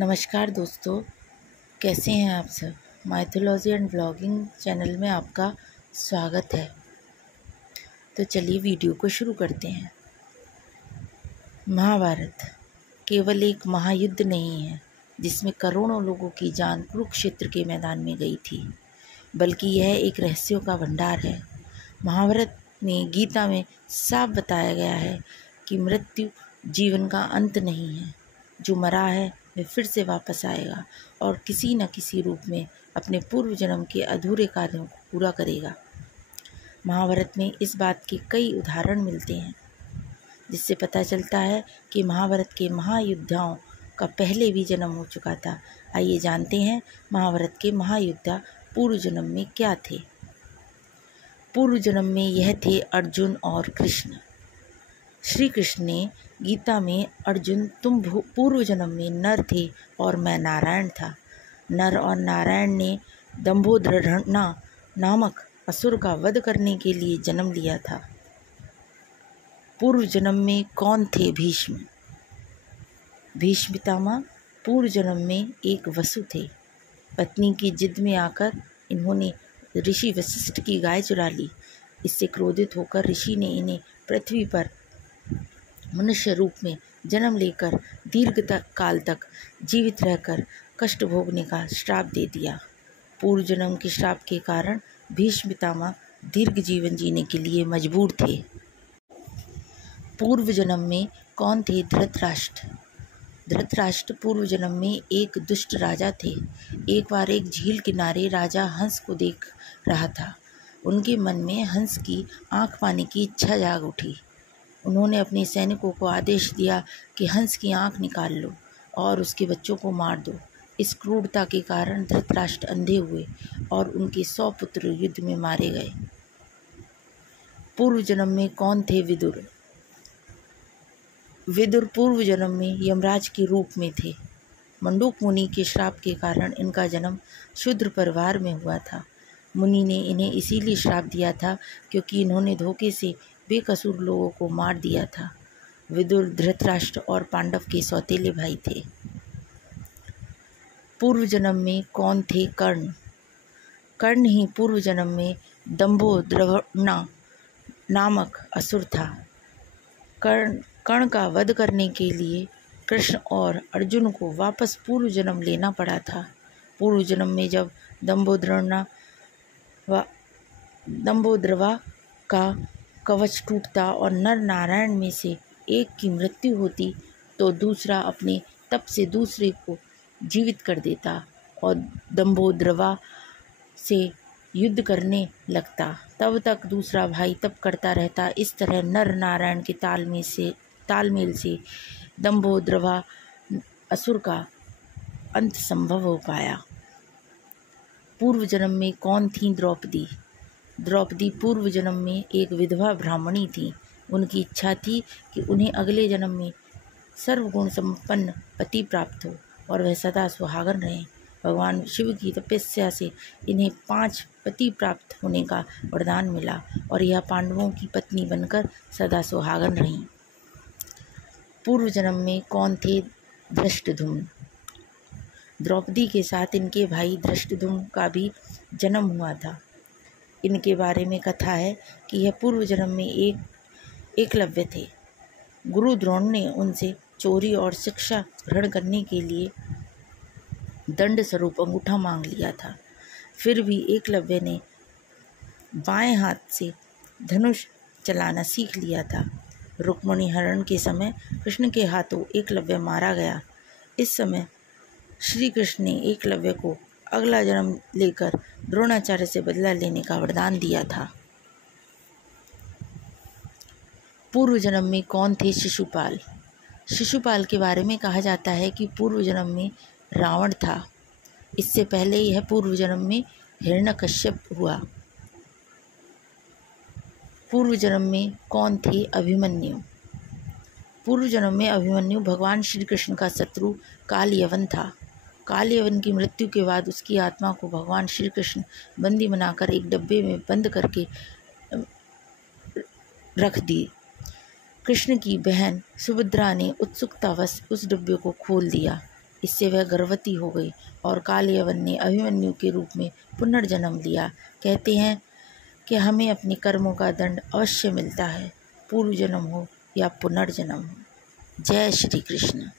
नमस्कार दोस्तों, कैसे हैं आप सब। माइथोलॉजी एंड व्लॉगिंग चैनल में आपका स्वागत है। तो चलिए वीडियो को शुरू करते हैं। महाभारत केवल एक महायुद्ध नहीं है जिसमें करोड़ों लोगों की जान कुरुक्षेत्र के मैदान में गई थी, बल्कि यह एक रहस्यों का भंडार है। महाभारत में गीता में साफ बताया गया है कि मृत्यु जीवन का अंत नहीं है। जो मरा है वह फिर से वापस आएगा और किसी न किसी रूप में अपने पूर्व जन्म के अधूरे कार्यों को पूरा करेगा। महाभारत में इस बात के कई उदाहरण मिलते हैं, जिससे पता चलता है कि महाभारत के महायोद्धाओं का पहले भी जन्म हो चुका था। आइए जानते हैं महाभारत के महायोद्धा पूर्व जन्म में क्या थे। पूर्व जन्म में यह थे अर्जुन और कृष्ण। श्री कृष्ण ने गीता में अर्जुन तुम पूर्व जन्म में नर थे और मैं नारायण था। नर और नारायण ने दंभोदरना नामक असुर का वध करने के लिए जन्म लिया था। पूर्व जन्म में कौन थे भीष्म। भीष्म पितामह पूर्व जन्म में एक वसु थे। पत्नी की जिद में आकर इन्होंने ऋषि वशिष्ठ की गाय चुरा ली। इससे क्रोधित होकर ऋषि ने इन्हें पृथ्वी पर मनुष्य रूप में जन्म लेकर दीर्घ काल तक जीवित रहकर कष्ट भोगने का श्राप दे दिया। पूर्व जन्म के श्राप के कारण भीष्म पितामह दीर्घ जीवन जीने के लिए मजबूर थे। पूर्व जन्म में कौन थे धृतराष्ट्र। धृतराष्ट्र पूर्व जन्म में एक दुष्ट राजा थे। एक बार एक झील किनारे राजा हंस को देख रहा था। उनके मन में हंस की आंख पाने की इच्छा जाग उठी। उन्होंने अपने सैनिकों को आदेश दिया कि हंस की आंख निकाल लो और उसके बच्चों को मार दो। इस क्रूरता के कारण धृतराष्ट्र अंधे हुए और उनके 100 पुत्र युद्ध में मारे गए। पूर्व जन्म में कौन थे विदुर। विदुर पूर्व जन्म में यमराज के रूप में थे। मंडूक मुनि के श्राप के कारण इनका जन्म शूद्र परिवार में हुआ था। मुनि ने इन्हें इसीलिए श्राप दिया था क्योंकि इन्होंने धोखे से बेकसूर लोगों को मार दिया था। विदुर धृतराष्ट्र और पांडव के सौतेले भाई थे। पूर्व जन्म में कौन थे कर्ण। कर्ण ही पूर्व जन्म में दंभोदरना नामक असुर था। कर्ण का वध करने के लिए कृष्ण और अर्जुन को वापस पूर्व जन्म लेना पड़ा था। पूर्व जन्म में जब दंभोदरवा का कवच टूटता और नर नारायण में से एक की मृत्यु होती तो दूसरा अपने तप से दूसरे को जीवित कर देता और दंभोदरवा से युद्ध करने लगता। तब तक दूसरा भाई तप करता रहता। इस तरह नर नारायण के तालमेल से दंभोदरवा असुर का अंत संभव हो पाया। पूर्व जन्म में कौन थी द्रौपदी। द्रौपदी पूर्व जन्म में एक विधवा ब्राह्मणी थी। उनकी इच्छा थी कि उन्हें अगले जन्म में सर्वगुण संपन्न पति प्राप्त हो और वह सदा सुहागन रहे। भगवान शिव की तपस्या से इन्हें 5 पति प्राप्त होने का वरदान मिला और यह पांडवों की पत्नी बनकर सदा सुहागन रहीं। पूर्व जन्म में कौन थे धृष्टद्युम्न। द्रौपदी के साथ इनके भाई धृष्टद्युम्न का भी जन्म हुआ था। इनके बारे में कथा है कि यह पूर्व जन्म में एकलव्य थे। गुरु द्रोण ने उनसे चोरी और शिक्षा ग्रहण करने के लिए दंड स्वरूप अंगूठा मांग लिया था। फिर भी एकलव्य ने बाएं हाथ से धनुष चलाना सीख लिया था। रुक्मिणी हरण के समय कृष्ण के हाथों एकलव्य मारा गया। इस समय श्री कृष्ण ने एकलव्य को अगला जन्म लेकर द्रोणाचार्य से बदला लेने का वरदान दिया था। पूर्व जन्म में कौन थे शिशुपाल। शिशुपाल के बारे में कहा जाता है कि पूर्व जन्म में रावण था। इससे पहले यह पूर्व जन्म में हिरण्यकश्यप हुआ। पूर्व जन्म में कौन थे अभिमन्यु। पूर्व जन्म में अभिमन्यु भगवान श्री कृष्ण का शत्रु काल यवन था। काल यवन की मृत्यु के बाद उसकी आत्मा को भगवान श्री कृष्ण बंदी बनाकर एक डब्बे में बंद करके रख दी। कृष्ण की बहन सुभद्रा ने उत्सुकतावश उस डिब्बे को खोल दिया। इससे वह गर्भवती हो गई और कालयवन ने अभिमन्यु के रूप में पुनर्जन्म लिया। कहते हैं कि हमें अपने कर्मों का दंड अवश्य मिलता है, पूर्व जन्म हो या पुनर्जन्म हो। जय श्री कृष्ण।